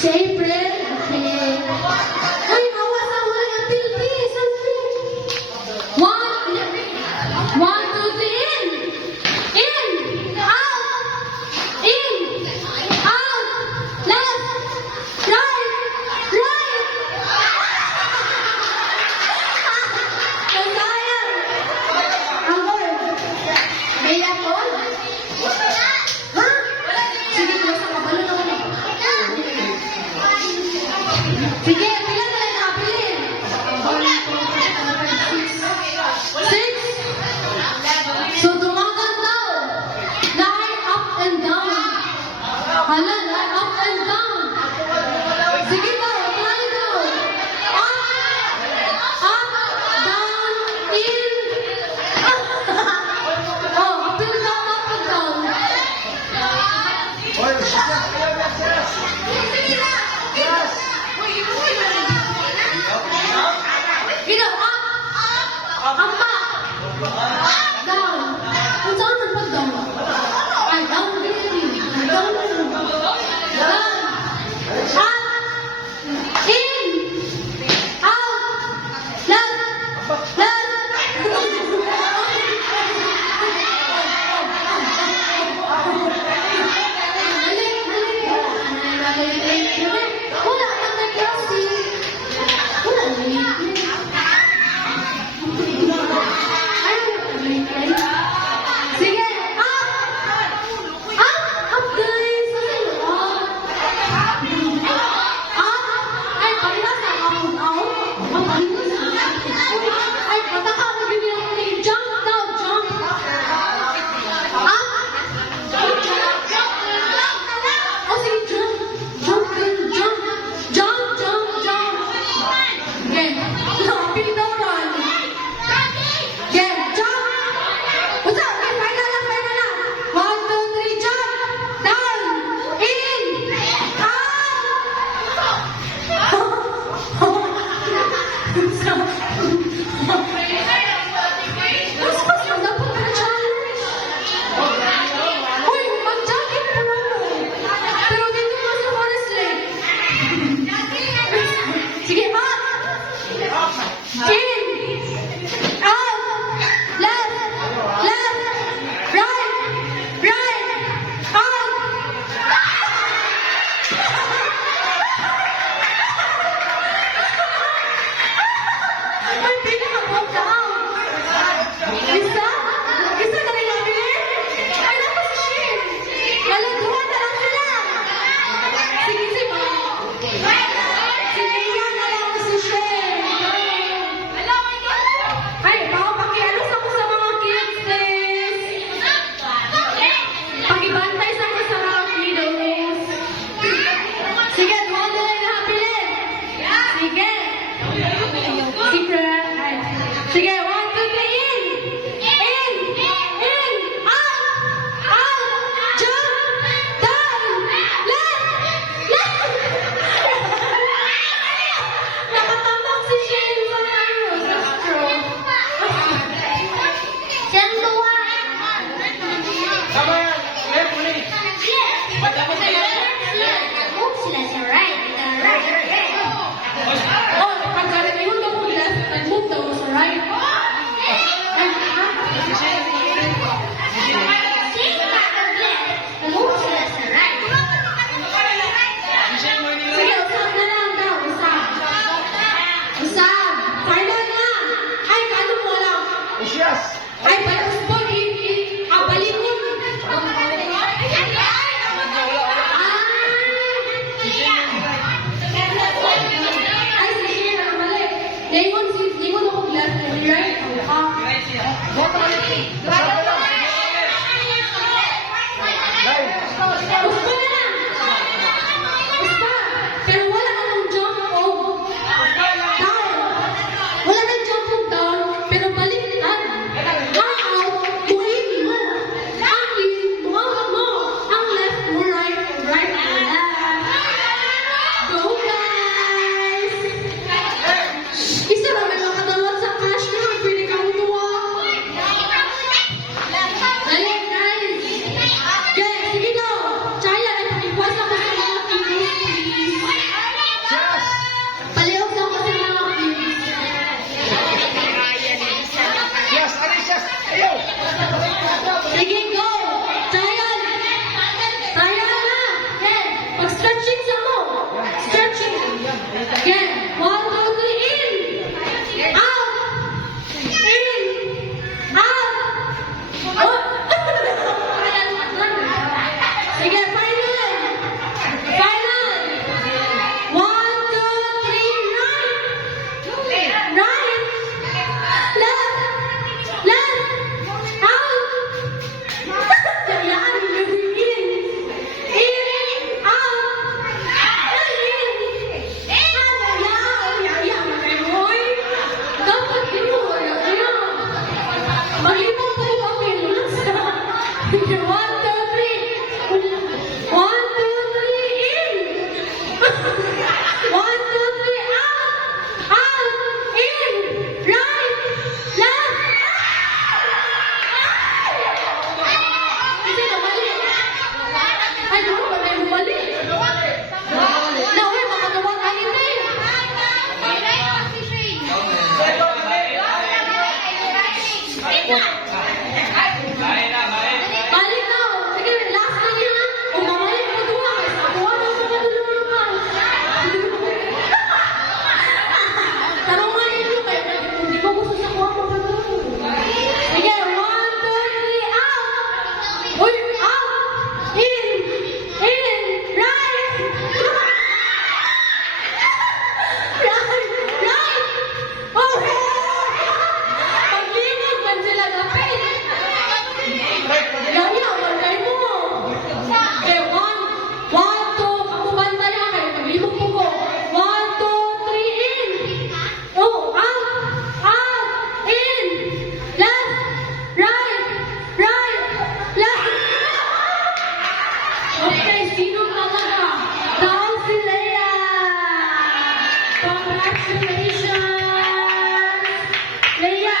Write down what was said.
April. Okay. Uy, awas na wala yung Philippines. One, two, three, in. In. Out. In. Out. Left. Right. Right. Kasayang. Angkol. May yakon? Ha? Sige, basta kabalo na ulit. Sige, pila na lang nakapilin. 6. So, tumagal daw. Lie up and down. Hala, lie up and down. Sige daw, try daw. Up, down, in. Oh, up and down, up and down. Gino, up, down. Kung saan man pag down? Ay, down din. Down din. Down. Up. In. Out. Left. Left. Wala nang nag-classy. Wala nang sige, up! Up guys! Up! Ay, parehas na up, out. Ay, pataka mo ganyan ako ni jump daw, jump. Up! O sige, jump. Jump din, jump. Jump, jump, jump. Okay. Lapit daw run. Okay, jump. What's up? Okay, final na. 1, 2, 3, jump. Down. In. Mas dapat ka na challenge. Uy, mag-jogging pa na mo. Pero dito mas honestly. Sige, up. In. Out. Left. Left. Right. Right. Out. May pinaka-walk down. Isa na rin nabilin? Ay, naku si Shin. Naladuhan na lang sila. Sige, sige. Sige, yan na lang si Shin. Ay, baka pakialos ako sa mga kids, sis. Pakibantay sa ako sa mga kiddos. Sige, duhan na lang nakapilin. Sige. Secret. Ay. Sige, 1, 2, 3, in. In. In. Out. Jump. Down. Left. Left. Nakatambak si Shane sa stroke. Siyang luwa. Move sila sa right. Oh, pagkaraniwan daw ko left, nag-move daw sa right. Nag-move sila sa right. Sige, usap na lang daw. Usap. Final na. Ay, kano mo lang. Ay, parang sport. Abalik mo. Ay, sige, nakamali. Limon ako left and right. Uspa na lang. Uspa. Pero wala ka ng jump off. Down. Wala nang jump off down. Pero baliktad. Ang out, tuwin mo. Ang in, buhawa mo. Ang left mo right, right mo left. Go guys! Isa na may makadawat sa cash na. Pwede kang tuwa. One, two, three, out! Out! In! Right! Left! Kasi mali. Ay, no, may mali. No, eh, makagawa kayo na eh. Balik na. Sige, last na yun ha. Kung mamalik mo ito ha, kasi nakuha na sa madulungan ka. Tarungan ninyo kayo. Kung di mo gusto sa kuha mo pa doon. Sige, one, two, three, out! Uy, out! In! In! Right! Right! Right! Oh! Paglimog man sila gapin. Gaya, bagay mo. Okay, one, two, ako bantaya kayo. Paglimog po ko. One, two, three, in. Oh, out, in. Left, right, left. Okay, sino talaga? Down si Leia. Congratulations. Leia.